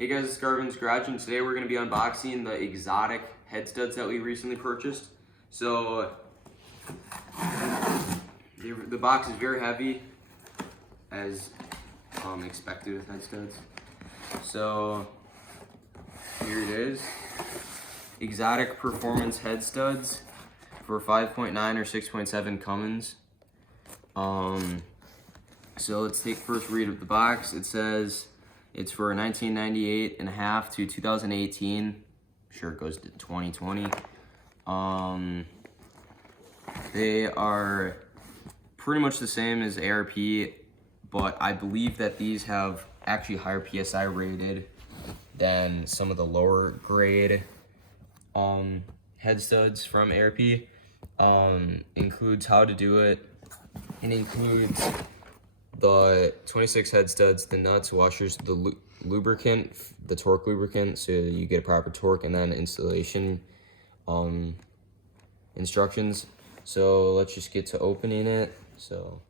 Hey guys, it's Garvin's Garage, and today we're going to be unboxing the Xotic head studs that we recently purchased. So, the box is very heavy, as expected with head studs. So, here it is. Xotic Performance head studs for 5.9 or 6.7 Cummins. So let's take first read of the box. It says it's for 1998 and a half to 2018. I'm sure it goes to 2020. They are pretty much the same as ARP, but I believe that these have actually higher PSI rated than some of the lower grade head studs from ARP. Includes how to do it. It includes the 26 head studs, the nuts, washers, the lubricant, the torque lubricant, so you get a proper torque, and then installation instructions. So let's just get to opening it. So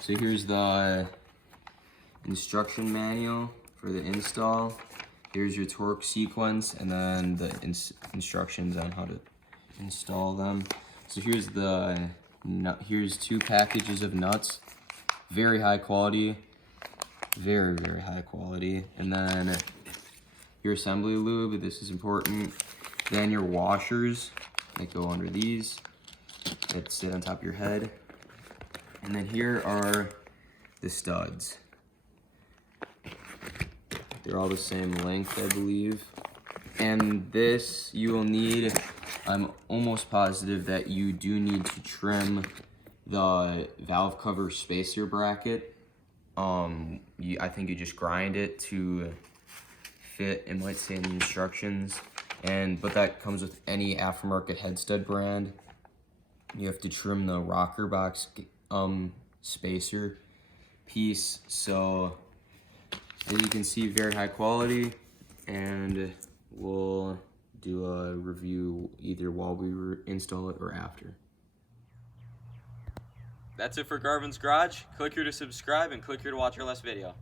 So here's the instruction manual for the install. Here's your torque sequence, and then the instructions on how to install them. So here's here's 2 packages of nuts, very high quality, very high quality. And then your assembly lube, this is important. Then your washers that go under these, that sit on top of your head. And then here are the studs. They're all the same length, I believe. And this you will need, I'm almost positive that you do need to trim the valve cover spacer bracket. I think you just grind it to fit, it might say in the instructions. But that comes with any aftermarket head stud brand. You have to trim the rocker box spacer piece. So as you can see, very high quality, and we'll do a review either while we install it or after. That's it for Garvin's Garage. Click here to subscribe and click here to watch our last video.